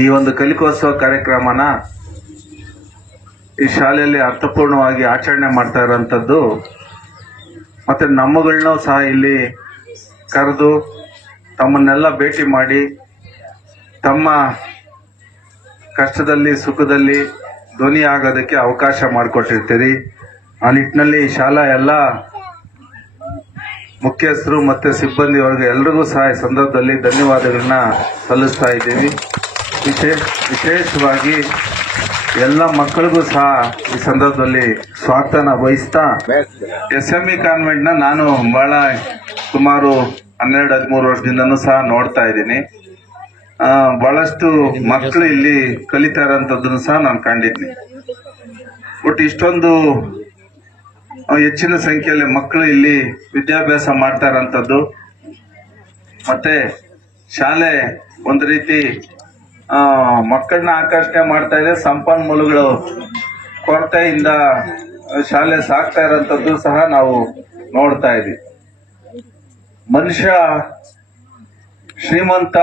ಈ ಒಂದು ಕಲಿಕೋತ್ಸವ ಕಾರ್ಯಕ್ರಮನ ಈ ಶಾಲೆಯಲ್ಲಿ ಅರ್ಥಪೂರ್ಣವಾಗಿ ಆಚರಣೆ ಮಾಡ್ತಾ ಇರೋಂಥದ್ದು ಮತ್ತು ನಮ್ಮಗಳನ್ನೂ ಸಹ ಇಲ್ಲಿ ಕರೆದು ತಮ್ಮನ್ನೆಲ್ಲ ಭೇಟಿ ಮಾಡಿ ತಮ್ಮ ಕಷ್ಟದಲ್ಲಿ, ಸುಖದಲ್ಲಿ ಧ್ವನಿ ಆಗೋದಕ್ಕೆ ಅವಕಾಶ ಮಾಡಿಕೊಟ್ಟಿರ್ತೀರಿ. ಆ ನಿಟ್ಟಿನಲ್ಲಿ ಶಾಲಾ ಎಲ್ಲ ಮುಖ್ಯಸ್ಥರು ಮತ್ತು ಸಿಬ್ಬಂದಿ ವರ್ಗ ಎಲ್ರಿಗೂ ಸಹ ಈ ಸಂದರ್ಭದಲ್ಲಿ ಧನ್ಯವಾದಗಳನ್ನ ಸಲ್ಲಿಸ್ತಾ ಇದ್ದೀವಿ. ವಿಶೇಷ, ವಿಶೇಷವಾಗಿ ಎಲ್ಲ ಮಕ್ಕಳಿಗೂ ಸಹ ಈ ಸಂದರ್ಭದಲ್ಲಿ ಸ್ವಾಗತನ ವಹಿಸ್ತಾ ಎಸ್ ಎಂ ಇ ಕಾನ್ವೆಂಟ್ನ ನಾನು ಬಹಳ ಸುಮಾರು ಹನ್ನೆರಡು, ಹದಿಮೂರು ವರ್ಷದಿಂದನೂ ಸಹ ನೋಡ್ತಾ ಇದ್ದೀನಿ. ಬಹಳಷ್ಟು ಮಕ್ಕಳು ಇಲ್ಲಿ ಕಲಿತಾ ಇರೋಂಥದ್ದನ್ನು ಸಹ ನಾನು ಕಂಡಿದ್ದೀನಿ. ಬಟ್ ಇಷ್ಟೊಂದು ಹೆಚ್ಚಿನ ಸಂಖ್ಯೆಯಲ್ಲಿ ಮಕ್ಕಳು ಇಲ್ಲಿ ವಿದ್ಯಾಭ್ಯಾಸ ಮಾಡ್ತಾ ಇರೋಂಥದ್ದು. ಮತ್ತೆ ಶಾಲೆ ಒಂದು ರೀತಿ ಮಕ್ಕಳನ್ನ ಆಕರ್ಷಣೆ ಮಾಡ್ತಾ ಇದೆ, ಸಂಪನ್ಮೂಲಗಳು ಕೊರತೆಯಿಂದ ಶಾಲೆ ಸಾಕ್ತಾ ಇರೋಂಥದ್ದು ಸಹ ನಾವು ನೋಡ್ತಾ ಇದ್ದೀವಿ ಮನುಷ್ಯ ಶ್ರೀಮಂತ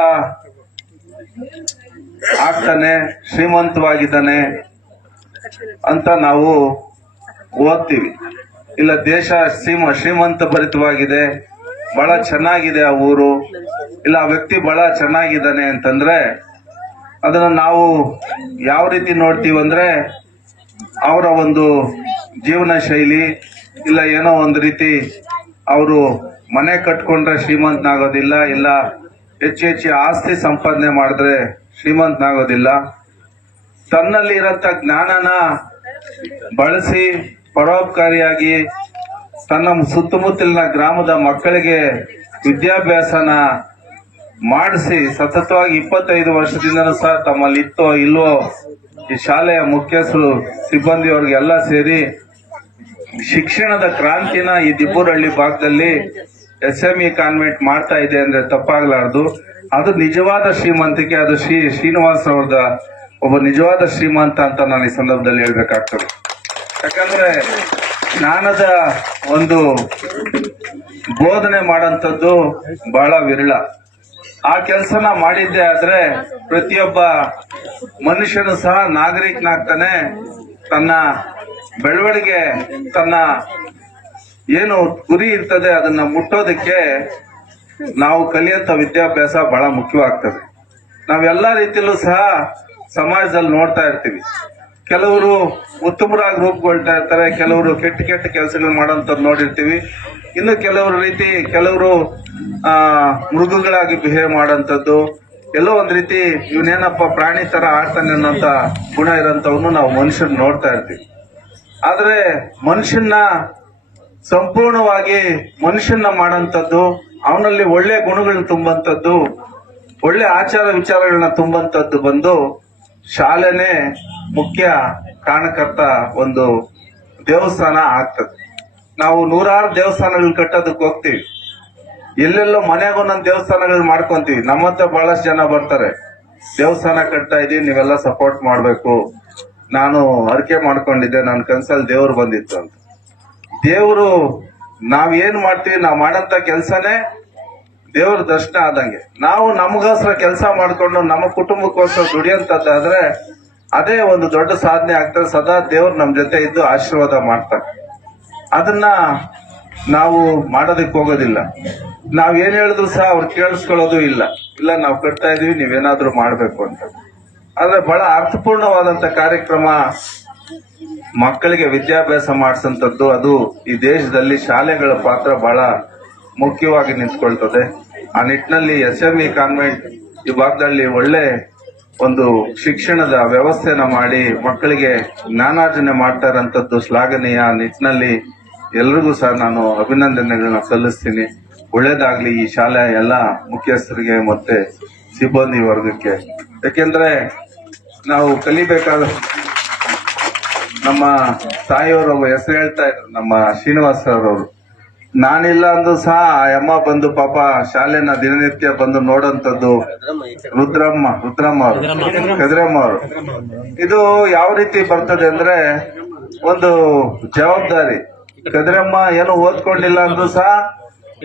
ಆಗ್ತಾನೆ, ಶ್ರೀಮಂತವಾಗಿದ್ದಾನೆ ಅಂತ ನಾವು ಓದ್ತೀವಿ. ಇಲ್ಲ, ದೇಶ ಶ್ರೀಮ ಶ್ರೀಮಂತ ಭರಿತವಾಗಿದೆ ಬಹಳ ಚೆನ್ನಾಗಿದೆ ಆ ಊರು. ಇಲ್ಲ, ಆ ವ್ಯಕ್ತಿ ಬಹಳ ಚೆನ್ನಾಗಿದ್ದಾನೆ ಅಂತಂದ್ರೆ ಅದನ್ನ ನಾವು ಯಾವ ರೀತಿ ನೋಡ್ತೀವಿ ಅಂದ್ರೆ ಅವರ ಒಂದು ಜೀವನ ಶೈಲಿ ಇಲ್ಲ ಏನೋ ಒಂದು ರೀತಿ ಅವರು ಮನೆ ಕಟ್ಕೊಂಡ್ರೆ ಶ್ರೀಮಂತನಾಗೋದಿಲ್ಲ, ಇಲ್ಲ ಹೆಚ್ಚು ಹೆಚ್ಚು ಆಸ್ತಿ ಸಂಪಾದನೆ ಮಾಡಿದ್ರೆ ಶ್ರೀಮಂತನಾಗೋದಿಲ್ಲ. ತನ್ನಲ್ಲಿ ಇರೋಂಥ ಜ್ಞಾನನ ಬಳಸಿ ಪರೋಪಕಾರಿಯಾಗಿ ತನ್ನ ಸುತ್ತಮುತ್ತಲಿನ ಗ್ರಾಮದ ಮಕ್ಕಳಿಗೆ ವಿದ್ಯಾಭ್ಯಾಸನ ಮಾಡಿಸಿ ಸತತವಾಗಿ ಇಪ್ಪತ್ತೈದು ವರ್ಷದಿಂದನೂ ಸಹ ತಮ್ಮಲ್ಲಿ ಇತ್ತೋ ಇಲ್ವೋ ಈ ಶಾಲೆಯ ಮುಖ್ಯಸ್ಥರು, ಸಿಬ್ಬಂದಿಯವ್ರಿಗೆಲ್ಲ ಸೇರಿ ಶಿಕ್ಷಣದ ಕ್ರಾಂತಿನ ಈ ದಿಬ್ಬೂರಹಳ್ಳಿ ಭಾಗದಲ್ಲಿ ಎಸ್ ಎಂ ಇ ಕಾನ್ವೆಂಟ್ ಮಾಡ್ತಾ ಇದೆ ಅಂದ್ರೆ ತಪ್ಪಾಗ್ಲಾರ್ದು. ಅದು ನಿಜವಾದ ಶ್ರೀಮಂತಿಕೆ, ಅದು ಶ್ರೀ ಶ್ರೀನಿವಾಸ್ ಅವ್ರದ ಒಬ್ಬ ನಿಜವಾದ ಶ್ರೀಮಂತ ಅಂತ ನಾನು ಈ ಸಂದರ್ಭದಲ್ಲಿ ಹೇಳ್ಬೇಕಾಗ್ತದೆ. ಯಾಕಂದ್ರೆ ಜ್ಞಾನದ ಒಂದು ಬೋಧನೆ ಮಾಡೋಂಥದ್ದು ಬಹಳ ವಿರಳ. ಆ ಕೆಲಸನ ಮಾಡಿದ್ದೆ ಆದ್ರೆ ಪ್ರತಿಯೊಬ್ಬ ಮನುಷ್ಯನು ಸಹ ನಾಗರಿಕನಾಗ್ತಾನೆ. ತನ್ನ ಬೆಳವಣಿಗೆ, ತನ್ನ ಏನು ಗುರಿ ಇರ್ತದೆ ಅದನ್ನ ಮುಟ್ಟೋದಕ್ಕೆ ನಾವು ಕಲಿಯಂತ ವಿದ್ಯಾಭ್ಯಾಸ ಬಹಳ ಮುಖ್ಯವಾಗ್ತದೆ. ನಾವೆಲ್ಲ ರೀತಿಯಲ್ಲೂ ಸಹ ಸಮಾಜದಲ್ಲಿ ನೋಡ್ತಾ ಇರ್ತೀವಿ. ಕೆಲವರು ಉತ್ತಮರಾಗಿ ರೂಪುಗೊಳ್ತಾ ಇರ್ತಾರೆ ಕೆಲವರು ಕೆಟ್ಟ ಕೆಟ್ಟ ಕೆಲಸಗಳು ಮಾಡೋಂಥದ್ದು ನೋಡಿರ್ತೀವಿ. ಇನ್ನು ಕೆಲವರು ರೀತಿ ಕೆಲವರು ಮೃಗಗಳಾಗಿ ಬಿಹೇವ್ ಮಾಡೋಂಥದ್ದು ಎಲ್ಲೋ ಒಂದು ರೀತಿ ಇವನೇನಪ್ಪ ಪ್ರಾಣಿ ತರ ಆಡ್ತಾನೆ ಅನ್ನೋಂಥ ಗುಣ ಇರೋಂಥವನು ನಾವು ಮನುಷ್ಯನ ನೋಡ್ತಾ ಇರ್ತೀವಿ ಆದರೆ ಮನುಷ್ಯನ್ನ ಸಂಪೂರ್ಣವಾಗಿ ಮನುಷ್ಯನ ಮಾಡೋಂಥದ್ದು ಅವನಲ್ಲಿ ಒಳ್ಳೆ ಗುಣಗಳನ್ನ ತುಂಬಂಥದ್ದು ಒಳ್ಳೆ ಆಚಾರ ವಿಚಾರಗಳನ್ನ ತುಂಬಂಥದ್ದು ಬಂದು ಶಾಲೆನೇ ಮುಖ್ಯ ಕಾರಣಕರ್ತ ಒಂದು ದೇವಸ್ಥಾನ ಆಗ್ತದೆ. ನಾವು ನೂರಾರು ದೇವಸ್ಥಾನಗಳು ಕಟ್ಟೋದಕ್ಕೆ ಹೋಗ್ತೀವಿ. ಎಲ್ಲೆಲ್ಲೋ ಮನೆಗೆ ಒಂದೊಂದು ದೇವಸ್ಥಾನಗಳು ಮಾಡ್ಕೊಂತೀವಿ. ನಮ್ಮ ಹತ್ರ ಬಹಳಷ್ಟು ಜನ ಬರ್ತಾರೆ. ದೇವಸ್ಥಾನ ಕಟ್ತಾ ಇದೀವಿ, ನೀವೆಲ್ಲ ಸಪೋರ್ಟ್ ಮಾಡಬೇಕು. ನಾನು ಅರಿಕೆ ಮಾಡ್ಕೊಂಡಿದ್ದೆ ನನ್ನ ಕನ್ಸಲ್ಲಿ ದೇವ್ರು ಬಂದಿತ್ತು ಅಂತ. ದೇವರು ಏನ್ ಮಾಡ್ತೀವಿ, ನಾವು ಮಾಡಂತ ಕೆಲ್ಸನೇ ದೇವ್ರ ದರ್ಶನ ಆದಂಗೆ. ನಾವು ನಮಗೋಸ್ಕರ ಕೆಲಸ ಮಾಡಿಕೊಂಡು ನಮ್ಮ ಕುಟುಂಬಕ್ಕೋಸ್ಕರ ದುಡಿಯಂತದ್ದಾದ್ರೆ ಅದೇ ಒಂದು ದೊಡ್ಡ ಸಾಧನೆ ಆಗ್ತದೆ ಸದಾ ದೇವ್ರು ನಮ್ಮ ಜೊತೆ ಇದ್ದು ಆಶೀರ್ವಾದ ಮಾಡ್ತಾರೆ. ಅದನ್ನ ನಾವು ಮಾಡೋದಕ್ಕೆ ಹೋಗೋದಿಲ್ಲ. ನಾವ್ ಏನ್ ಹೇಳಿದ್ರು ಸಹ ಅವ್ರು ಕೇಳಿಸ್ಕೊಳ್ಳೋದು ಇಲ್ಲ. ಇಲ್ಲ, ನಾವು ಕಟ್ತಾ ಇದೀವಿ, ನೀವೇನಾದ್ರೂ ಮಾಡ್ಬೇಕು ಅಂತ. ಆದ್ರೆ ಬಹಳ ಅರ್ಥಪೂರ್ಣವಾದಂತ ಕಾರ್ಯಕ್ರಮ ಮಕ್ಕಳಿಗೆ ವಿದ್ಯಾಭ್ಯಾಸ ಮಾಡಿಸಂತದ್ದು ಅದು ಈ ದೇಶದಲ್ಲಿ ಶಾಲೆಗಳ ಪಾತ್ರ ಬಹಳ ಮುಖ್ಯವಾಗಿ ನಿಂತ್ಕೊಳ್ತದೆ. ಆ ನಿಟ್ಟಿನಲ್ಲಿ ಎಸ್ ಎಂ ಇ ಕಾನ್ವೆಂಟ್ ಈ ಭಾಗದಲ್ಲಿ ಒಳ್ಳೆ ಒಂದು ಶಿಕ್ಷಣದ ವ್ಯವಸ್ಥೆನ ಮಾಡಿ ಮಕ್ಕಳಿಗೆ ಜ್ಞಾನಾರ್ಜನೆ ಮಾಡ್ತಾ ಇರೋಂಥದ್ದು ಶ್ಲಾಘನೀಯ ನಿಟ್ಟಿನಲ್ಲಿ ಎಲ್ರಿಗೂ ಸಹ ನಾನು ಅಭಿನಂದನೆಗಳನ್ನ ಸಲ್ಲಿಸ್ತೀನಿ. ಒಳ್ಳೇದಾಗ್ಲಿ ಈ ಶಾಲೆ ಎಲ್ಲ ಮುಖ್ಯಸ್ಥರಿಗೆ ಮತ್ತೆ ಸಿಬ್ಬಂದಿ ವರ್ಗಕ್ಕೆ. ಯಾಕೆಂದ್ರೆ ನಾವು ಕಲಿಬೇಕಾದ ನಮ್ಮ ತಾಯಿಯವರು ಒಬ್ಬ ಹೆಸರು ಹೇಳ್ತಾ ಇದ್ರು, ನಮ್ಮ ಶ್ರೀನಿವಾಸ್ ಸರ್ ಅವರು ನಾನಿಲ್ಲ ಅಂದ್ರೂ ಸಹ ಅಮ್ಮ ಬಂದು ಪಾಪ ಶಾಲೆನ ದಿನನಿತ್ಯ ಬಂದು ನೋಡಂತದ್ದು ರುದ್ರಮ್ಮ ರುದ್ರಮ್ಮ ಅವರು. ಕದ್ರಮ್ಮ ಅವರು. ಇದು ಯಾವ ರೀತಿ ಬರ್ತದೆ ಅಂದ್ರೆ ಒಂದು ಜವಾಬ್ದಾರಿ. ಕದ್ರಮ್ಮ ಏನು ಓದ್ಕೊಂಡಿಲ್ಲ ಅಂದ್ರು ಸಹ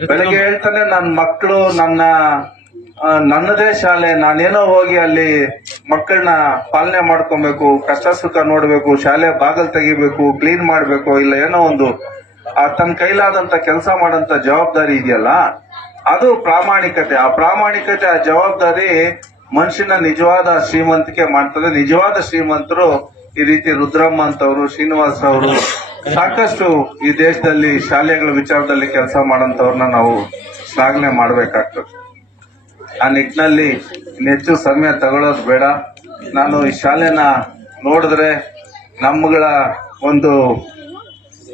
ಬೆಳಿಗ್ಗೆ ಹೇಳ್ತಾನೆ ನನ್ನ ಮಕ್ಕಳು ನನ್ನ ನನ್ನದೇ ಶಾಲೆ. ನಾನೇನೋ ಹೋಗಿ ಅಲ್ಲಿ ಮಕ್ಕಳನ್ನ ಪಾಲನೆ ಮಾಡ್ಕೊಬೇಕು ಕಷ್ಟ ಸುಖ ನೋಡ್ಬೇಕು, ಶಾಲೆ ಬಾಗಲ್ ತೆಗಿಬೇಕು, ಕ್ಲೀನ್ ಮಾಡ್ಬೇಕು, ಇಲ್ಲ ಏನೋ ಒಂದು ತನ್ನ ಕೈಲಾದಂತ ಕೆಲಸ ಮಾಡಂತ ಜವಾಬ್ದಾರಿ ಇದೆಯಲ್ಲ, ಅದು ಪ್ರಾಮಾಣಿಕತೆ. ಆ ಪ್ರಾಮಾಣಿಕತೆ, ಆ ಜವಾಬ್ದಾರಿ ಮನುಷ್ಯನ ನಿಜವಾದ ಶ್ರೀಮಂತಿಕೆ ಮಾಡ್ತದೆ. ನಿಜವಾದ ಶ್ರೀಮಂತರು ಈ ರೀತಿ ರುದ್ರಮ್ಮ ಅಂತವ್ರು ಶ್ರೀನಿವಾಸ್ ಅವರು ಸಾಕಷ್ಟು ಈ ದೇಶದಲ್ಲಿ ಶಾಲೆಗಳ ವಿಚಾರದಲ್ಲಿ ಕೆಲಸ ಮಾಡಂತವ್ರನ್ನ ನಾವು ಶ್ಲಾಘನೆ ಮಾಡಬೇಕಾಗ್ತದೆ. ಆ ನಿಟ್ಟಿನಲ್ಲಿ ಹೆಚ್ಚು ಸಮಯ ತಗೊಳ್ಳೋದು ಬೇಡ. ನಾನು ಈ ಶಾಲೆನ ನೋಡಿದ್ರೆ ನಮ್ಮಗಳ ಒಂದು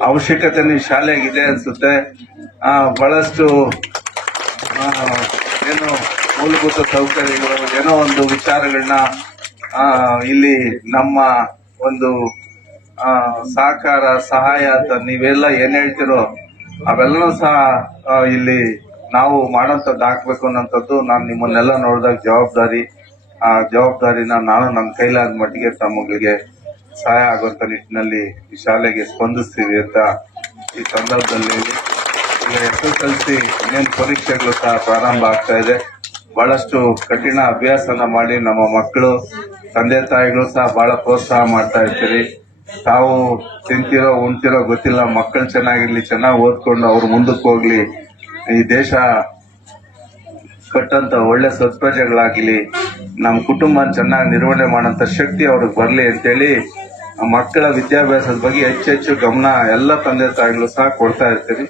ಅವಶ್ಯಕತೆನೂ ಈ ಶಾಲೆಗಿದೆ ಅನ್ಸುತ್ತೆ ಬಹಳಷ್ಟು ಏನು ಮೂಲಭೂತ ಸೌಕರ್ಯಗಳು, ಏನೋ ಒಂದು ವಿಚಾರಗಳನ್ನ ಇಲ್ಲಿ ನಮ್ಮ ಒಂದು ಸಹಕಾರ, ಸಹಾಯ ಅಂತ ನೀವೆಲ್ಲ ಏನ್ ಹೇಳ್ತಿರೋ ಅವೆಲ್ಲನೂ ಸಹ ಇಲ್ಲಿ ನಾವು ಮಾಡೋಂಥದ್ದು ಹಾಕ್ಬೇಕು ಅನ್ನೋಂಥದ್ದು ನಾನು ನಿಮ್ಮನ್ನೆಲ್ಲ ನೋಡಿದಾಗ ಜವಾಬ್ದಾರಿ, ಆ, ಜವಾಬ್ದಾರಿನ ನಾನು ನಮ್ಮ ಕೈಲಾದ ಮಟ್ಟಿಗೆ ತಮಗೆ ಸಹಾಯ ಆಗುವಂತ ನಿಟ್ಟಿನಲ್ಲಿ ಈ ಶಾಲೆಗೆ ಸ್ಪಂದಿಸ್ತೀವಿ ಅಂತ ಈ ಸಂದರ್ಭದಲ್ಲಿ ಈಗ ಎಸ್ ಎಸ್ ಎಲ್ ಸಿ ಇನ್ನೇನು ಪರೀಕ್ಷೆಗಳು ಸಹ ಪ್ರಾರಂಭ ಆಗ್ತಾ ಇದೆ. ಬಹಳಷ್ಟು ಕಠಿಣ ಅಭ್ಯಾಸನ ಮಾಡಿ ನಮ್ಮ ಮಕ್ಕಳು, ತಂದೆ ತಾಯಿಗಳು ಸಹ ಬಹಳ ಪ್ರೋತ್ಸಾಹ ಮಾಡ್ತಾ ಇರ್ತೀರಿ ತಾವು ತಿಂತಿರೋ ಉಣ್ತಿರೋ ಗೊತ್ತಿಲ್ಲ, ಮಕ್ಕಳು ಚೆನ್ನಾಗಿರ್ಲಿ, ಚೆನ್ನಾಗಿ ಓದ್ಕೊಂಡು ಅವ್ರು ಮುಂದಕ್ಕೆ ಹೋಗ್ಲಿ, ಈ ದೇಶ ಕಟ್ಟಂತ ಒಳ್ಳೆ ಸತ್ಪ್ರಜೆಗಳಾಗಿಲಿ ನಮ್ಮ ಕುಟುಂಬ ಚೆನ್ನಾಗಿ ನಿರ್ವಹಣೆ ಮಾಡೋಂಥ ಶಕ್ತಿ ಅವ್ರಿಗೆ ಬರಲಿ ಅಂತೇಳಿ ಮಕ್ಕಳ ವಿದ್ಯಾಭ್ಯಾಸದ ಬಗ್ಗೆ ಹೆಚ್ಚು ಹೆಚ್ಚು ಗಮನ ಎಲ್ಲ ತಂದೆ ತಾಯಿಗಳು ಸಹ ಕೊಡ್ತಾ ಇರ್ತೀವಿ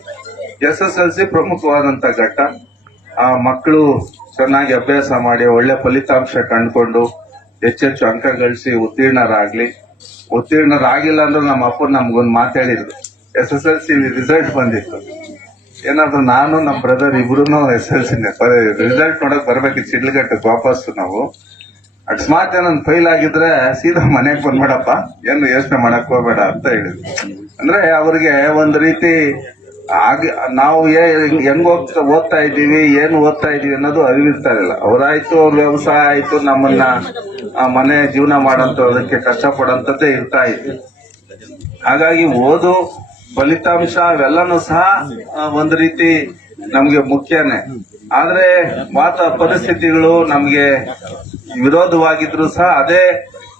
ಎಸ್ ಎಸ್ ಎಲ್ ಸಿ ಪ್ರಮುಖವಾದಂತ ಘಟ್ಟ. ಆ ಮಕ್ಕಳು ಚೆನ್ನಾಗಿ ಅಭ್ಯಾಸ ಮಾಡಿ ಒಳ್ಳೆ ಫಲಿತಾಂಶ ಕಂಡುಕೊಂಡು ಹೆಚ್ಚೆಚ್ಚು ಅಂಕ ಗಳಿಸಿ ಉತ್ತೀರ್ಣರಾಗ್ಲಿ. ಉತ್ತೀರ್ಣರಾಗಿಲ್ಲ ಅಂದ್ರೆ ನಮ್ಮ ಅಪ್ಪ ನಮ್ಗೊಂದು ಮಾತಾಡಿದ್ರು S S L C result ಬಂದಿತ್ತು. ಏನಾದ್ರು ನಾನು ನಮ್ಮ ಬ್ರದರ್ ಇಬ್ರು ಎಸ್ ಎಲ್ ಸಿ ರಿಸಲ್ಟ್ ನೋಡಕ್ ಬರ್ಬೇಕಿತ್ತು ಶಿಡ್ಲಘಟ್ಟಕ್ಕೆ ವಾಪಸ್ ನಾವು. ಅಕಸ್ಮಾತ್ ಏನೊಂದು ಫೈಲ್ ಆಗಿದ್ರೆ ಸೀದಾ ಮನೆಗೆ ಬಂದ್ಬೇಡಪ್ಪ. ಏನು ಯೋಚನೆ ಮಾಡಕ್ ಹೋಗ್ಬೇಡ ಅಂತ ಹೇಳಿದ್ರು. ಅಂದ್ರೆ ಅವ್ರಿಗೆ ಒಂದ್ ರೀತಿ ಆಗ, ನಾವು ಹೆಂಗ್ ಹೋಗ್ತಾ, ಓದ್ತಾ ಇದ್ದೀವಿ, ಏನ್ ಓದ್ತಾ ಇದೀವಿ ಅನ್ನೋದು ಅರಿವಿರ್ತಾ ಇರಲಿಲ್ಲ ಅವರಾಯ್ತು, ಅವ್ರ ವ್ಯವಸಾಯ ಆಯ್ತು, ನಮ್ಮನ್ನ ಮನೆ ಜೀವನ ಮಾಡೋಂಥದಕ್ಕೆ ಕಷ್ಟಪಡೋಂಥದ್ದೇ ಇರ್ತಾ ಇತ್ತು ಹಾಗಾಗಿ ಓದು ಫಲಿತಾಂಶ ಇವೆಲ್ಲನೂ ಸಹ ಒಂದು ರೀತಿ ನಮ್ಗೆ ಮುಖ್ಯನೇ. ಆದ್ರೆ ಮಾತ ಪರಿಸ್ಥಿತಿಗಳು ನಮ್ಗೆ ವಿರೋಧವಾಗಿದ್ರು ಸಹ ಅದೇ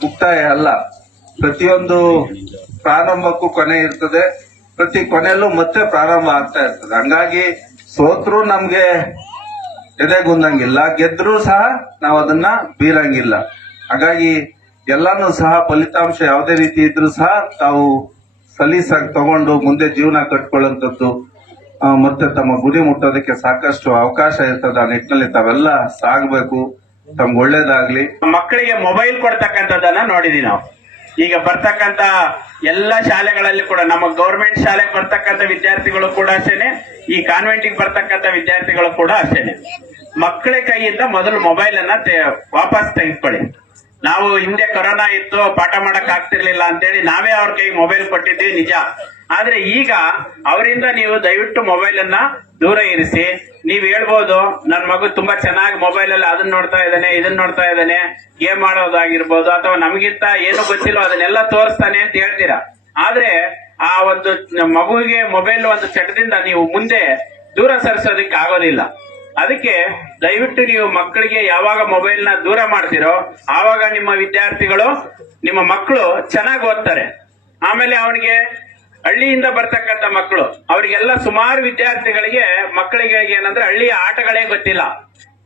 ಮುಕ್ತಾಯ ಅಲ್ಲ. ಪ್ರತಿಯೊಂದು ಪ್ರಾರಂಭಕ್ಕೂ ಕೊನೆ ಇರ್ತದೆ. ಪ್ರತಿ ಕೊನೆಯಲ್ಲೂ ಮತ್ತೆ ಪ್ರಾರಂಭ ಆಗ್ತಾ ಇರ್ತದೆ. ಹಂಗಾಗಿ ಸೋತ್ರು ನಮ್ಗೆ ಎದೆಗುಂದಂಗಿಲ್ಲ. ಗೆದ್ರು ಸಹ ನಾವು ಅದನ್ನ ಬೀರಂಗಿಲ್ಲ. ಹಾಗಾಗಿ ಎಲ್ಲಾನು ಸಹ ಫಲಿತಾಂಶ ಯಾವುದೇ ರೀತಿ ಇದ್ರೂ ಸಹ ತಾವು ಸಲೀಸಾಗಿ ತಗೊಂಡು ಮುಂದೆ ಜೀವನ ಕಟ್ಕೊಳ್ಳುವಂಥದ್ದು ಮತ್ತೆ ತಮ್ಮ ಗುರಿ ಮುಟ್ಟೋದಕ್ಕೆ ಸಾಕಷ್ಟು ಅವಕಾಶ ಇರ್ತದೆ ಆ ನಿಟ್ಟಿನಲ್ಲಿ. ತಾವೆಲ್ಲ ಸಾಗಬೇಕು, ತಮ್ಗೆ ಒಳ್ಳೇದಾಗ್ಲಿ. ಮಕ್ಕಳಿಗೆ ಮೊಬೈಲ್ ಕೊಡ್ತಕ್ಕಂಥದ್ದನ್ನ ನೋಡಿದೀವಿ ನಾವು. ಈಗ ಬರ್ತಕ್ಕಂತ ಎಲ್ಲ ಶಾಲೆಗಳಲ್ಲಿ ಕೂಡ, ನಮ್ಮ ಗೌರ್ಮೆಂಟ್ ಶಾಲೆಗೆ ಬರ್ತಕ್ಕಂಥ ವಿದ್ಯಾರ್ಥಿಗಳು ಕೂಡ ಅಷ್ಟೇನೆ, ಈ ಕಾನ್ವೆಂಟಿಗೆ ಬರ್ತಕ್ಕಂಥ ವಿದ್ಯಾರ್ಥಿಗಳು ಕೂಡ ಅಷ್ಟೇನೆ. ಮಕ್ಕಳ ಕೈಯಿಂದ ಮೊದಲು ಮೊಬೈಲ್ ಅನ್ನ ವಾಪಸ್ ತೆಗೆದುಕೊಳ್ಳಿ. ನಾವು ಹಿಂದೆ ಕೊರೋನಾ ಇತ್ತು, ಪಾಠ ಮಾಡಕ್ ಆಗ್ತಿರ್ಲಿಲ್ಲ ಅಂತೇಳಿ ನಾವೇ ಅವ್ರ ಕೈಗೆ ಮೊಬೈಲ್ ಕೊಟ್ಟಿದ್ವಿ, ನಿಜ. ಆದ್ರೆ ಈಗ ಅವರಿಂದ ನೀವು ದಯವಿಟ್ಟು ಮೊಬೈಲ್ ಅನ್ನ ದೂರ ಇರಿಸಿ. ನೀವ್ ಹೇಳ್ಬೋದು, ನನ್ ಮಗು ತುಂಬಾ ಚೆನ್ನಾಗಿ ಮೊಬೈಲ್ ಅಲ್ಲಿ ಅದನ್ನ ನೋಡ್ತಾ ಇದ್ದಾನೆ ಇದನ್ನ ನೋಡ್ತಾ ಇದ್ದಾನೆ, ಗೇಮ್ ಮಾಡೋದಾಗಿರ್ಬೋದು ಅಥವಾ ನಮಗಿಂತ ಏನು ಗೊತ್ತಿಲ್ಲ ಅದನ್ನೆಲ್ಲ ತೋರಿಸ್ತಾನೆ ಅಂತ ಹೇಳ್ತೀರಾ? ಆದ್ರೆ ಆ ಒಂದು ಮಗುವಿಗೆ ಮೊಬೈಲ್ ಒಂದು ಚಟದಿಂದ ನೀವು ಮುಂದೆ ದೂರ ಸರಿಸೋದಕ್ಕೆ ಆಗೋದಿಲ್ಲ. ಅದಕ್ಕೆ ದಯವಿಟ್ಟು ನೀವು ಮಕ್ಕಳಿಗೆ ಯಾವಾಗ ಮೊಬೈಲ್ ದೂರ ಮಾಡ್ತಿರೋ, ಆವಾಗ ನಿಮ್ಮ ವಿದ್ಯಾರ್ಥಿಗಳು, ನಿಮ್ಮ ಮಕ್ಕಳು ಚೆನ್ನಾಗಿ ಓದ್ತಾರೆ. ಆಮೇಲೆ ಅವನಿಗೆ ಹಳ್ಳಿಯಿಂದ ಬರ್ತಕ್ಕಂಥ ಮಕ್ಕಳು, ಅವರಿಗೆಲ್ಲ ಸುಮಾರು ವಿದ್ಯಾರ್ಥಿಗಳಿಗೆ ಮಕ್ಕಳಿಗೆ ಏನಂದ್ರೆ ಹಳ್ಳಿಯ ಆಟಗಳೇ ಗೊತ್ತಿಲ್ಲ.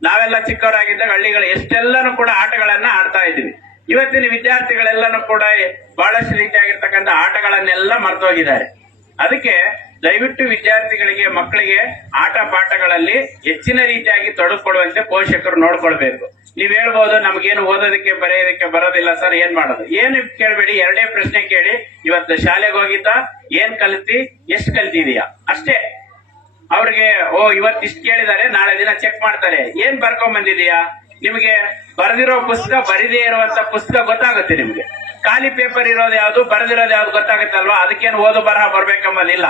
ನಾವೆಲ್ಲ ಚಿಕ್ಕವರಾಗಿದ್ದಾಗ ಹಳ್ಳಿಗಳು ಎಷ್ಟೆಲ್ಲನೂ ಕೂಡ ಆಟಗಳನ್ನ ಆಡ್ತಾ ಇದ್ವಿ. ಇವತ್ತಿನ ವಿದ್ಯಾರ್ಥಿಗಳೆಲ್ಲನೂ ಕೂಡ ಬಹಳಷ್ಟು ರೀತಿಯಾಗಿರ್ತಕ್ಕಂಥ ಆಟಗಳನ್ನೆಲ್ಲ ಮರೆತೋಗಿದ್ದಾರೆ. ಅದಕ್ಕೆ ದಯವಿಟ್ಟು ವಿದ್ಯಾರ್ಥಿಗಳಿಗೆ, ಮಕ್ಕಳಿಗೆ ಆಟ ಪಾಠಗಳಲ್ಲಿ ಹೆಚ್ಚಿನ ರೀತಿಯಾಗಿ ತೊಡಗಿಕೊಡುವಂತೆ ಪೋಷಕರು ನೋಡ್ಕೊಳ್ಬೇಕು. ನೀವ್ ಹೇಳ್ಬಹುದು ನಮ್ಗೇನು ಓದೋದಕ್ಕೆ, ಬರೆಯೋದಕ್ಕೆ ಬರೋದಿಲ್ಲ ಸರ್, ಏನ್ ಮಾಡೋದು? ಏನು ಕೇಳಬೇಡಿ, ಎರಡೇ ಪ್ರಶ್ನೆ ಕೇಳಿ. ಇವತ್ತು ಶಾಲೆಗೆ ಹೋಗಿದ್ದ, ಏನ್ ಕಲಿತಿ, ಎಷ್ಟು ಕಲ್ತಿದೀಯಾ? ಅಷ್ಟೇ. ಅವ್ರಿಗೆ, ಓ, ಇವತ್ತು ಇಷ್ಟು ಕೇಳಿದಾರೆ ನಾಳೆ ದಿನ ಚೆಕ್ ಮಾಡ್ತಾರೆ. ಏನ್ ಬರ್ಕೊಂಡ್ ಬಂದಿದೀಯಾ ನಿಮಗೆ ಬರೆದಿರೋ ಪುಸ್ತಕ, ಬರೀದೇ ಇರುವಂತ ಪುಸ್ತಕ ಗೊತ್ತಾಗುತ್ತೆ ನಿಮ್ಗೆ. ಖಾಲಿ ಪೇಪರ್ ಇರೋದು ಯಾವ್ದು, ಬರೆದಿರೋದು ಯಾವ್ದು ಗೊತ್ತಾಗುತ್ತಲ್ವಾ? ಅದಕ್ಕೇನು ಓದು, ಬರಹ ಬರ್ಬೇಕಂಬುದಿಲ್ಲ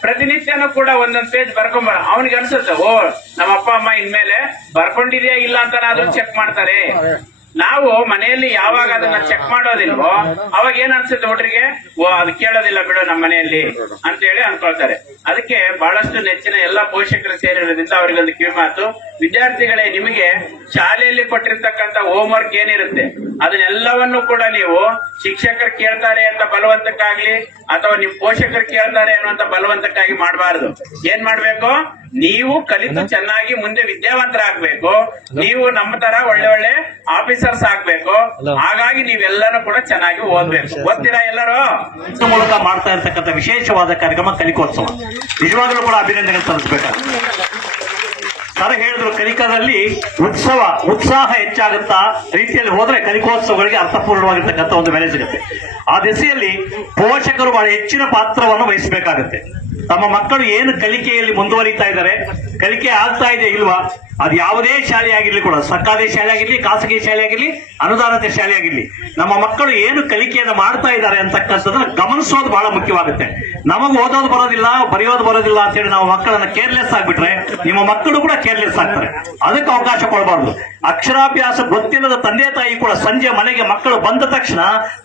ಪ್ರತಿನಿತ್ಯನೂ ಕೂಡ ಒಂದೊಂದ್ ಪೇಜ್ ಬರ್ಕೊಂಬರ ಅವನಿಗೆ ಅನ್ಸುತ್ತೆ ಓ ನಮ್ಮ ಅಪ್ಪ ಅಮ್ಮ ಇನ್ಮೇಲೆ ಬರ್ಕೊಂಡಿದ್ಯಾ ಇಲ್ಲ ಅಂತನಾದ್ರೂ ಚೆಕ್ ಮಾಡ್ತಾರೆ. ನಾವು ಮನೆಯಲ್ಲಿ ಯಾವಾಗ ಅದನ್ನ ಚೆಕ್ ಮಾಡೋದಿಲ್ವೋ, ಅವಾಗ ಏನ್ ಅನ್ಸುತ್ತೆ ಹುಡ್ರಿಗೆ? ಓ, ಅದು ಕೇಳೋದಿಲ್ಲ ಬಿಡು ನಮ್ಮ ಮನೆಯಲ್ಲಿ ಅಂತ ಹೇಳಿ ಅನ್ಕೊಳ್ತಾರೆ. ಅದಕ್ಕೆ ಬಹಳಷ್ಟು ನೆಚ್ಚಿನ ಎಲ್ಲಾ ಪೋಷಕರು ಸೇರಿರೋದ್ರಿಂದ ಅವರಿಗೊಂದು ಕಿವಿಮಾತು, ವಿದ್ಯಾರ್ಥಿಗಳೇ ನಿಮಗೆ ಶಾಲೆಯಲ್ಲಿ ಕೊಟ್ಟಿರ್ತಕ್ಕಂಥ ಹೋಮ್ ವರ್ಕ್ ಏನಿರುತ್ತೆ, ಅದನ್ನೆಲ್ಲವನ್ನು ಕೂಡ ನೀವು ಶಿಕ್ಷಕರು ಕೇಳ್ತಾರೆ ಅಂತ ಬಲವಂತಕ್ಕಾಗ್ಲಿ, ಅಥವಾ ನಿಮ್ ಪೋಷಕರು ಕೇಳ್ತಾರೆ ಅನ್ನುವಂತ ಬಲವಂತಕ್ಕಾಗಿ ಮಾಡಬಾರದು. ಏನ್ ಮಾಡ್ಬೇಕು? ನೀವು ಕಲಿತು ಚೆನ್ನಾಗಿ ಮುಂದೆ ವಿದ್ಯಾವಂತರಾಗ್ಬೇಕು. ನೀವು ನಮ್ಮ ತರ ಒಳ್ಳೆ ಒಳ್ಳೆ ಆಫೀಸರ್ಸ್ ಆಗ್ಬೇಕು. ಹಾಗಾಗಿ ನೀವೆಲ್ಲರೂ ಕೂಡ ಚೆನ್ನಾಗಿ ಓದ್ಬೇಕು. ಓದ್ತೀರಾ ಎಲ್ಲರೂ? ಮೂಲಕ ಮಾಡ್ತಾ ಇರ್ತಕ್ಕಂಥ ವಿಶೇಷವಾದ ಕಾರ್ಯಕ್ರಮ ಕಲಿಕೋತ್ಸವ. ನಿಜವಾಗ್ಲೂ ಕೂಡ ಅಭಿನಂದನೆ ಸಲ್ಲಿಸಬೇಕಾಗುತ್ತೆ ಸರ್ ಹೇಳಿದ್ರು ಕಲಿಕಾದಲ್ಲಿ ಉತ್ಸವ ಉತ್ಸಾಹ ಹೆಚ್ಚಾಗುತ್ತಾ ರೀತಿಯಲ್ಲಿ ಹೋದ್ರೆ ಕಲಿಕೋತ್ಸವಗಳಿಗೆ ಅರ್ಥಪೂರ್ಣವಾಗಿರ್ತಕ್ಕಂಥ ಒಂದು ಬೆಲೆ ಸಿಗುತ್ತೆ. ಆ ದಿಸೆಯಲ್ಲಿ ಪೋಷಕರು ಬಹಳ ಹೆಚ್ಚಿನ ಪಾತ್ರವನ್ನು ವಹಿಸಬೇಕಾಗುತ್ತೆ. ತಮ್ಮ ಮಕ್ಕಳು ಏನು ಕಲಿಕೆಯಲ್ಲಿ ಮುಂದುವರಿತಾ ಇದ್ದಾರೆ, ಕಲಿಕೆ ಆಗ್ತಾ ಇದೆ ಇಲ್ವಾ? ಅದು ಯಾವುದೇ ಶಾಲೆ ಆಗಿರ್ಲಿ ಕೂಡ, ಸರ್ಕಾರಿ ಶಾಲೆ ಆಗಿರ್ಲಿ, ಖಾಸಗಿ ಶಾಲೆ ಆಗಿರ್ಲಿ, ಅನುದಾನದ ಶಾಲೆ ಆಗಿರ್ಲಿ, ನಮ್ಮ ಮಕ್ಕಳು ಏನು ಕಲಿಕೆಯನ್ನು ಮಾಡ್ತಾ ಇದ್ದಾರೆ ಅಂತಕ್ಕಂಥದ್ದನ್ನ ಗಮನಿಸೋದು ಬಹಳ ಮುಖ್ಯವಾಗುತ್ತೆ. ನಮಗ್ ಓದೋದು ಬರೋದಿಲ್ಲ, ಬರೆಯೋದು ಬರೋದಿಲ್ಲ ಅಂತ ಹೇಳಿ ನಾವು ಮಕ್ಕಳನ್ನ ಕೇರ್ಲೆಸ್ ಆಗ್ಬಿಟ್ರೆ, ನಿಮ್ಮ ಮಕ್ಕಳು ಕೂಡ ಕೇರ್ಲೆಸ್ ಆಗ್ತಾರೆ. ಅದಕ್ಕೆ ಅವಕಾಶ ಕೊಡಬಾರ್ದು. ಅಕ್ಷರಾಭ್ಯಾಸ ಗೊತ್ತಿಲ್ಲದ ತಂದೆ ತಾಯಿ ಕೂಡ ಸಂಜೆ ಮನೆಗೆ ಮಕ್ಕಳು ಬಂದ ತಕ್ಷಣ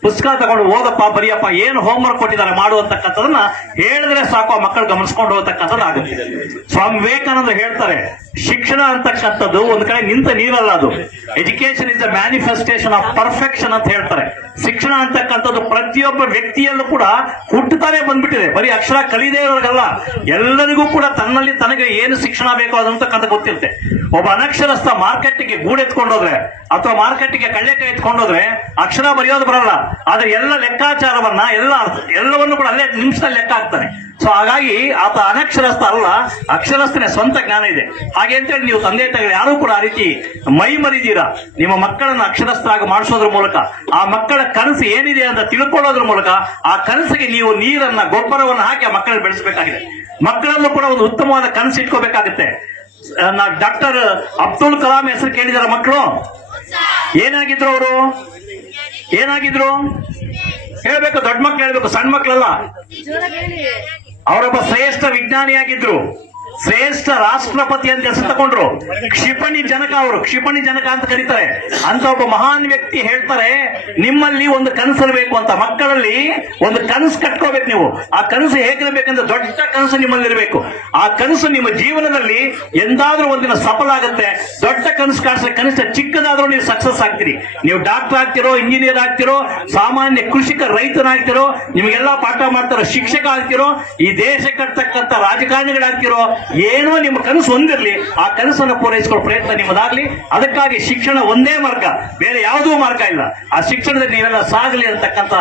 ಪುಸ್ತಕ ತಗೊಂಡು, ಓದಪ್ಪ, ಬರೆಯಪ್ಪ, ಏನು ಹೋಮ್ವರ್ಕ್ ಕೊಟ್ಟಿದ್ದಾರೆ ಮಾಡುವಂತಕ್ಕಂಥದನ್ನ ಹೇಳಿದ್ರೆ ಸಾಕು, ಆ ಮಕ್ಕಳು ಗಮನಿಸ್ಕೊಂಡು ಹೋಗ್ತಕ್ಕಂಥದ್ದು ಆಗುತ್ತೆ. ಸ್ವಾಮಿ ವಿವೇಕಾನಂದ ಹೇಳ್ತಾರೆ ಶಿಕ್ಷಣ ಅಂತಕ್ಕಂಥದ್ದು ಒಂದು ಕಡೆ ನಿಂತ ನೀರಲ್ಲ ಅದು. Education is the manifestation of perfection ಅಂತ ಹೇಳ್ತಾರೆ. ಶಿಕ್ಷಣ ಅಂತಕ್ಕಂಥದ್ದು ಪ್ರತಿಯೊಬ್ಬ ವ್ಯಕ್ತಿಯಲ್ಲೂ ಕೂಡ ಹುಟ್ಟುತ್ತಾನೆ ಬಂದ್ಬಿಟ್ಟಿದೆ. ಬರೀ ಅಕ್ಷರ ಕಲಿದೇ ಇರೋದಲ್ಲ ಎಲ್ಲರಿಗೂ ಕೂಡ ತನ್ನಲ್ಲಿ ತನಗೆ ಏನು ಶಿಕ್ಷಣ ಬೇಕೋ ಅದಂತಕ್ಕಂಥ ಗೊತ್ತಿರುತ್ತೆ. ಒಬ್ಬ ಅನಕ್ಷರಸ್ಥ ಮಾರ್ಕೆಟ್ಗೆ ಗೂಡೆತ್ಕೊಂಡೋದ್ರೆ ಅಥವಾ ಮಾರ್ಕೆಟ್ಗೆ ಕಳ್ಳೆಕಾಯಿ ಎತ್ಕೊಂಡೋದ್ರೆ ಅಕ್ಷರ ಬರೆಯೋದು ಬರಲ್ಲ. ಆದ್ರೆ ಎಲ್ಲ ಲೆಕ್ಕಾಚಾರವನ್ನ, ಎಲ್ಲ ಎಲ್ಲವನ್ನು ಕೂಡ ಅಲ್ಲೇ ನಿಮಿಷದಲ್ಲಿ ಲೆಕ್ಕ ಹಾಕ್ತಾನೆ. ಸೊ ಹಾಗಾಗಿ ಆತ ಅನಕ್ಷರಸ್ಥ ಅಲ್ಲ, ಅಕ್ಷರಸ್ಥನೇ ಸ್ವಂತ ಜ್ಞಾನ ಇದೆ. ಹಾಗೆ ಅಂತೇಳಿ ನೀವು ತಂದೆ ತಾಯಿಗಳು ಯಾರು ಕೂಡ ಆ ರೀತಿ ಮೈ ಮರಿದೀರಾ. ನಿಮ್ಮ ಮಕ್ಕಳನ್ನ ಅಕ್ಷರಸ್ಥರಾಗಿ ಮಾಡಿಸೋದ್ರ ಮೂಲಕ, ಆ ಮಕ್ಕಳ ಕನಸು ಏನಿದೆ ಅಂತ ತಿಳ್ಕೊಳ್ಳೋದ್ರ ಮೂಲಕ, ಆ ಕನಸಿಗೆ ನೀವು ನೀರನ್ನ, ಗೊಬ್ಬರವನ್ನು ಹಾಕಿ ಆ ಮಕ್ಕಳನ್ನು ಬೆಳೆಸಬೇಕಾಗಿದೆ. ಮಕ್ಕಳಲ್ಲೂ ಕೂಡ ಒಂದು ಉತ್ತಮವಾದ ಕನಸು ಇಟ್ಕೋಬೇಕಾಗುತ್ತೆ. ನಾ ಡಾಕ್ಟರ್ ಅಬ್ದುಲ್ ಕಲಾಂ ಹೆಸರು ಕೇಳಿದಾರ ಮಕ್ಕಳು? ಏನಾಗಿದ್ರು ಅವರು? ಏನಾಗಿದ್ರು? ಹೇಳ್ಬೇಕು, ದೊಡ್ಡ ಮಕ್ಳು ಹೇಳ್ಬೇಕು, ಸಣ್ಣ ಮಕ್ಕಳಲ್ಲ ಅವರೊಬ್ಬ ಶ್ರೇಷ್ಠ ವಿಜ್ಞಾನಿಯಾಗಿದ್ರು. ಶ್ರೇಷ್ಠ ರಾಷ್ಟ್ರಪತಿ ಅಂತ ಹೆಸರು ತಗೊಂಡ್ರು. ಕ್ಷಿಪಣಿ ಜನಕ ಅವರು. ಕ್ಷಿಪಣಿ ಜನಕ ಅಂತ ಕರೀತಾರೆ. ಅಂತ ಒಬ್ಬ ಮಹಾನ್ ವ್ಯಕ್ತಿ ಹೇಳ್ತಾರೆ, ನಿಮ್ಮಲ್ಲಿ ಒಂದು ಕನಸಿರಬೇಕು ಅಂತ. ಮಕ್ಕಳಲ್ಲಿ ಒಂದು ಕನಸು ಕಟ್ಕೋಬೇಕು ನೀವು. ಆ ಕನಸು ಹೇಗಿರ್ಬೇಕಂತ ದೊಡ್ಡ ಕನಸು ನಿಮ್ಮಲ್ಲಿ ಇರಬೇಕು ಆ ಕನಸು ನಿಮ್ಮ ಜೀವನದಲ್ಲಿ ಎಂದಾದ್ರೂ ಒಂದಿನ ಸಫಲ ಆಗುತ್ತೆ. ದೊಡ್ಡ ಕನಸು ಕಾಣಿಸ್ರೆ ಕನಿಷ್ಠ ಚಿಕ್ಕದಾದ್ರೂ ನೀವು ಸಕ್ಸಸ್ ಆಗ್ತೀರಿ. ನೀವು ಡಾಕ್ಟರ್ ಆಗ್ತಿರೋ ಇಂಜಿನಿಯರ್ ಆಗ್ತಿರೋ, ಸಾಮಾನ್ಯ ಕೃಷಿಕ ರೈತನಾಗ್ತಿರೋ, ನಿಮಗೆಲ್ಲ ಪಾಠ ಮಾಡ್ತಾರೋ, ಶಿಕ್ಷಕ ಆಗ್ತಿರೋ, ಈ ದೇಶ ಕಟ್ತಕ್ಕಂಥ ರಾಜಕಾರಣಿಗಳಾಗ್ತಿರೋ ಏನೋ ನಿಮ್ಮ ಕನಸು ಒಂದಿರಲಿ, ಆ ಕನಸನ್ನು ಪೂರೈಸಿಕೊಳ್ಳೋ ಪ್ರಯತ್ನ ನಿಮ್ಮದಾಗಲಿ. ಅದಕ್ಕಾಗಿ ಶಿಕ್ಷಣ ಒಂದೇ ಮಾರ್ಗ, ಬೇರೆ ಯಾವುದೂ ಮಾರ್ಗ ಇಲ್ಲ. ಆ ಶಿಕ್ಷಣದಲ್ಲಿ ನೀವೆಲ್ಲ ಸಾಗಲಿ ಅಂತಕ್ಕಂಥ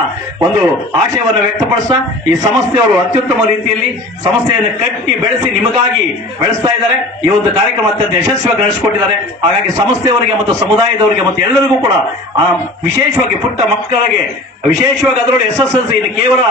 ಒಂದು ಆಶಯವನ್ನು ವ್ಯಕ್ತಪಡಿಸ್ತಾ, ಈ ಸಂಸ್ಥೆಯವರು ಅತ್ಯುತ್ತಮ ರೀತಿಯಲ್ಲಿ ಸಂಸ್ಥೆಯನ್ನು ಕಟ್ಟಿ ಬೆಳೆಸಿ ನಿಮಗಾಗಿ ಬೆಳೆಸ್ತಾ ಇದ್ದಾರೆ. ಈ ಒಂದು ಕಾರ್ಯಕ್ರಮ ಅತ್ಯಂತ ಯಶಸ್ವಿಯಾಗಿ ನಡೆಸಿಕೊಟ್ಟಿದ್ದಾರೆ. ಹಾಗಾಗಿ ಸಂಸ್ಥೆಯವರಿಗೆ ಮತ್ತು ಸಮುದಾಯದವರಿಗೆ ಮತ್ತು ಎಲ್ಲರಿಗೂ ಕೂಡ ಆ ವಿಶೇಷವಾಗಿ ಪುಟ್ಟ ಮಕ್ಕಳಿಗೆ ವಿಶೇಷವಾಗಿ ಅದರೊಳಗೆ ಎಸ್ ಎಸ್ ಎಲ್ ಸಿ ಇದು ಕೇವಲ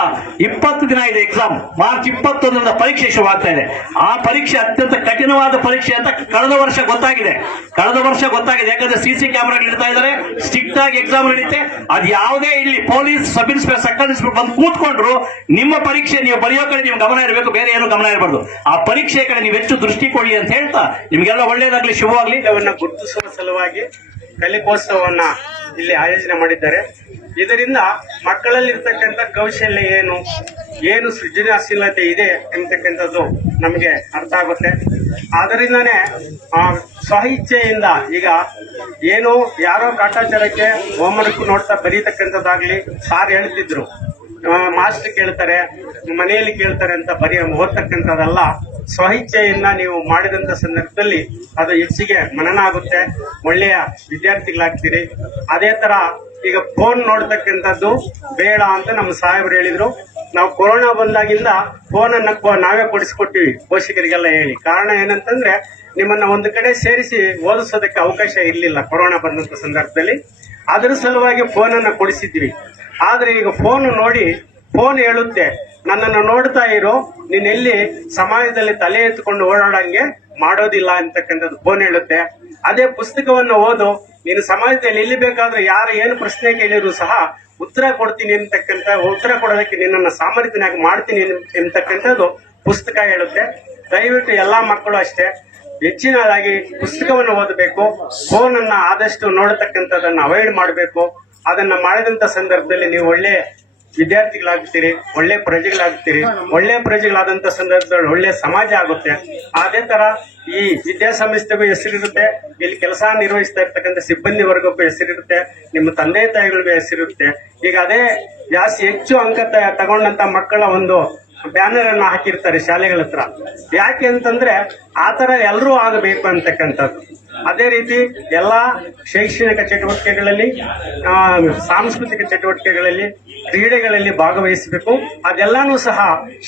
ಇಪ್ಪತ್ತು ದಿನ ಇದೆ ಎಕ್ಸಾಮ್ ಮಾರ್ಚ್ ಇಪ್ಪತ್ತೊಂದರಿಂದ ಪರೀಕ್ಷೆ ಶುರುವಾಗ್ತಾ ಇದೆ. ಆ ಪರೀಕ್ಷೆ ಅತ್ಯಂತ ಕಠಿಣವಾದ ಪರೀಕ್ಷೆ ಅಂತ ಕಳೆದ ವರ್ಷ ಗೊತ್ತಾಗಿದೆ. ಕಳೆದ ವರ್ಷ ಗೊತ್ತಾಗಿದೆ. ಯಾಕಂದ್ರೆ ಸಿ ಸಿ ಇಡ್ತಾ ಇದ್ದಾರೆ. ಸ್ಟ್ರಿಕ್ಟ್ ಆಗಿ ಎಕ್ಸಾಮ್ ನಡೀತೆ. ಅದು ಯಾವುದೇ ಇಲ್ಲಿ police sub inspector sector inspector ಬಂದು ಕೂತ್ಕೊಂಡ್ರು ನಿಮ್ಮ ಪರೀಕ್ಷೆ ನೀವು ಬರೆಯೋ ಕಡೆ ನೀವು ಗಮನ ಇರಬೇಕು. ಬೇರೆ ಏನು ಗಮನ ಇರಬಾರ್ದು. ಆ ಪರೀಕ್ಷೆ ಕಡೆ ನೀವು ಹೆಚ್ಚು ದೃಷ್ಟಿ ಕೊಡಿ ಅಂತ ಹೇಳ್ತಾ ನಿಮ್ಗೆಲ್ಲ ಒಳ್ಳೇದಾಗ್ಲಿ, ಶುಭವಾಗ್ಲಿ. ಗುರುತಿಸುವ ಸಲುವಾಗಿ ಕಲಿಕೋತ್ಸವವನ್ನ ಇಲ್ಲಿ ಆಯೋಜನೆ ಮಾಡಿದ್ದಾರೆ. ಇದರಿಂದ ಮಕ್ಕಳಲ್ಲಿರ್ತಕ್ಕಂಥ ಕೌಶಲ್ಯ ಏನು? ಏನು ಸೃಜನಶೀಲತೆ ಇದೆ ಎಂತಕ್ಕಂಥದ್ದು ನಮಗೆ ಅರ್ಥ ಆಗುತ್ತೆ. ಆದ್ದರಿಂದನೇ ಆ, ಸ್ವಇಚ್ಛೆಯಿಂದ ಈಗ ಏನು ಯಾರೋ ಕಾಟಾಚಾರಕ್ಕೆ ಹೋಮ್ವರ್ಕ್ ನೋಡ್ತಾ ಬರೀತಕ್ಕಂಥದ್ದಾಗ್ಲಿ ಸಾರ್ ಹೇಳ್ತಿದ್ರು. ಮಾಸ್ಟರ್ ಕೇಳ್ತಾರೆ ಮನೆಯಲ್ಲಿ ಕೇಳ್ತಾರೆ ಅಂತ ಬರೀ ಓದ್ತಕ್ಕಂಥದ್ದಲ್ಲ ಸ್ವಇಚ್ಛೆಯನ್ನ ನೀವು ಮಾಡಿದಂತ ಸಂದರ್ಭದಲ್ಲಿ ಅದು ಹೆಚ್ಚಿಗೆ ಮನನ ಆಗುತ್ತೆ ಒಳ್ಳೆಯ ವಿದ್ಯಾರ್ಥಿಗಳಾಗ್ತೀರಿ. ಅದೇ ತರ ಈಗ ಫೋನ್ ನೋಡ್ತಕ್ಕಂಥದ್ದು ಬೇಡ ಅಂತ ನಮ್ಮ ಸಾಹೇಬರು ಹೇಳಿದ್ರು. ನಾವು ಕೊರೋನಾ ಬಂದಾಗಿಂದ ಫೋನ್ ಅನ್ನ ನಾವೇ ಕೊಡಿಸ್ಕೊಟ್ಟಿವಿ, ಪೋಷಕರಿಗೆಲ್ಲ ಹೇಳಿ. ಕಾರಣ ಏನಂತಂದ್ರೆ ನಿಮ್ಮನ್ನ ಒಂದು ಕಡೆ ಸೇರಿಸಿ ಓದಿಸೋದಕ್ಕೆ ಅವಕಾಶ ಇರಲಿಲ್ಲ ಕೊರೋನಾ ಬಂದಂತ ಸಂದರ್ಭದಲ್ಲಿ. ಅದರ ಸಲುವಾಗಿ ಫೋನ್ ಅನ್ನ ಕೊಡಿಸಿದ್ವಿ. ಆದ್ರೆ ಈಗ ಫೋನ್ ನೋಡಿ ಫೋನ್ ಹೇಳುತ್ತೆ. ನನ್ನನ್ನು ನೋಡ್ತಾ ಇರೋ ನೀನೆಲ್ಲಿ ಸಮಾಜದಲ್ಲಿ ತಲೆ ಎತ್ಕೊಂಡು ಓಡಾಡಂಗೆ ಮಾಡೋದಿಲ್ಲ ಅಂತಕ್ಕಂಥದ್ದು ಫೋನ್ ಹೇಳುತ್ತೆ. ಅದೇ ಪುಸ್ತಕವನ್ನು ಓದು, ನೀನು ಸಮಾಜದಲ್ಲಿ ಎಲ್ಲಿ ಬೇಕಾದ್ರೂ ಯಾರು ಏನು ಪ್ರಶ್ನೆ ಕೇಳಿದ್ರು ಸಹ ಉತ್ತರ ಕೊಡ್ತೀನಿ ಅಂತಕ್ಕಂಥ, ಉತ್ತರ ಕೊಡೋದಕ್ಕೆ ನಿನ್ನನ್ನು ಸಾಮರ್ಥ್ಯನಾಗಿ ಮಾಡ್ತೀನಿ ಎಂತಕ್ಕಂಥದ್ದು ಪುಸ್ತಕ ಹೇಳುತ್ತೆ. ದಯವಿಟ್ಟು ಎಲ್ಲಾ ಮಕ್ಕಳು ಅಷ್ಟೇ, ಹೆಚ್ಚಿನದಾಗಿ ಪುಸ್ತಕವನ್ನು ಓದಬೇಕು. ಫೋನ್ ಅನ್ನ ಆದಷ್ಟು ನೋಡತಕ್ಕಂಥದನ್ನ ಅವಾಯ್ಡ್ ಮಾಡಬೇಕು. ಅದನ್ನ ಮಾಡಿದಂತ ಸಂದರ್ಭದಲ್ಲಿ ನೀವು ಒಳ್ಳೆ ವಿದ್ಯಾರ್ಥಿಗಳಾಗ್ತೀರಿ ಒಳ್ಳೆ ಪ್ರಜೆಗಳಾಗ್ತೀರಿ ಒಳ್ಳೆ ಪ್ರಜೆಗಳಾದಂತ ಸಂದರ್ಭದಲ್ಲಿ ಒಳ್ಳೆ ಸಮಾಜ ಆಗುತ್ತೆ. ಅದೇ ತರ ಈ ವಿದ್ಯಾಸಂಸ್ಥೆಗೂ ಹೆಸರಿರುತ್ತೆ, ಇಲ್ಲಿ ಕೆಲಸ ನಿರ್ವಹಿಸ್ತಾ ಇರ್ತಕ್ಕಂಥ ಸಿಬ್ಬಂದಿ ವರ್ಗಕ್ಕೂ ಹೆಸರಿರುತ್ತೆ, ನಿಮ್ಮ ತಂದೆ ತಾಯಿಗಳಿಗೂ ಹೆಸರಿರುತ್ತೆ. ಈಗ ಅದೇ ಜಾಸ್ತಿ ಹೆಚ್ಚು ಅಂಕ ತಗೊಂಡಂತ ಮಕ್ಕಳ ಒಂದು ಬ್ಯಾನರ್ ಅನ್ನ ಹಾಕಿರ್ತಾರೆ ಶಾಲೆಗಳ ಹತ್ರ. ಯಾಕೆ ಅಂತಂದ್ರೆ ಆ ತರ ಎಲ್ಲರೂ ಆಗಬೇಕು ಅಂತಕ್ಕಂಥದ್ದು. ಅದೇ ರೀತಿ ಎಲ್ಲ ಶೈಕ್ಷಣಿಕ ಚಟುವಟಿಕೆಗಳಲ್ಲಿ ಸಾಂಸ್ಕೃತಿಕ ಚಟುವಟಿಕೆಗಳಲ್ಲಿ, ಕ್ರೀಡೆಗಳಲ್ಲಿ ಭಾಗವಹಿಸಬೇಕು. ಅದೆಲ್ಲಾನು ಸಹ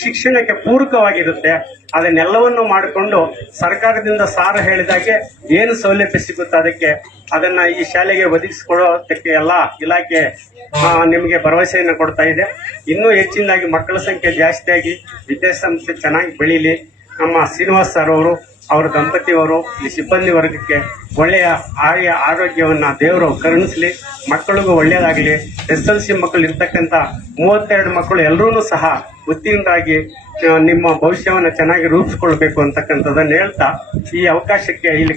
ಶಿಕ್ಷಣಕ್ಕೆ ಪೂರಕವಾಗಿರುತ್ತೆ. ಅದನ್ನೆಲ್ಲವನ್ನು ಮಾಡಿಕೊಂಡು ಸರ್ಕಾರದಿಂದ ಸಾರ ಹೇಳಿದಾಗೆ ಏನು ಸೌಲಭ್ಯ ಸಿಗುತ್ತೆ ಅದಕ್ಕೆ, ಅದನ್ನ ಈ ಶಾಲೆಗೆ ಒದಗಿಸಿಕೊಡೋದಕ್ಕೆ ಎಲ್ಲ ಇಲಾಖೆ ನಿಮಗೆ ಭರವಸೆಯನ್ನು ಕೊಡ್ತಾ ಇದೆ. ಇನ್ನೂ ಹೆಚ್ಚಿನದಾಗಿ ಮಕ್ಕಳ ಸಂಖ್ಯೆ ಜಾಸ್ತಿಯಾಗಿ ವಿದ್ಯಾಸಂಸ್ಥೆ ಚೆನ್ನಾಗಿ ಬೆಳೀಲಿ. ನಮ್ಮ ಶ್ರೀನಿವಾಸ್ ಸರ್ ಅವರು, ಅವರ ದಂಪತಿಯವರು ಈ ಸಿಬ್ಬಂದಿ ವರ್ಗಕ್ಕೆ ಒಳ್ಳೆಯ ಆರ್ಯ ಆರೋಗ್ಯವನ್ನು ದೇವರು ಕರುಣಿಸಲಿ, ಮಕ್ಕಳಿಗೂ ಒಳ್ಳೆಯದಾಗಲಿ. ಎಸ್ ಎಲ್ ಸಿ ಮಕ್ಕಳು ಇರ್ತಕ್ಕಂಥ ಮೂವತ್ತೆರಡು ಮಕ್ಕಳು ಎಲ್ಲರೂ ಸಹ ಉತ್ತೀರ್ಣರಾಗಿ ನಿಮ್ಮ ಭವಿಷ್ಯವನ್ನು ಚೆನ್ನಾಗಿ ರೂಪಿಸ್ಕೊಳ್ಬೇಕು ಅಂತಕ್ಕಂಥದ್ದನ್ನು ಹೇಳ್ತಾ ಈ ಅವಕಾಶಕ್ಕೆ ಇಲ್ಲಿ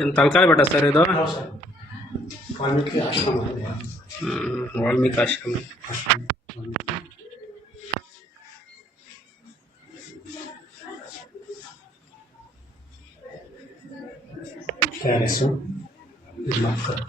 ಏನು ತಲಕಾಲ ಬೆಟ್ಟ ಸರ್ ಇದು? ವಾಲ್ಮೀಕಿ ಆಶ್ರಮ. ಇದೆ. ಹ್ಮ್, ವಾಲ್ಮೀಕಿ ಆಶ್ರಮ. ಕೆ ಆರ್ ಎಸ್ ಇದು ಮಕ್ಕಳು.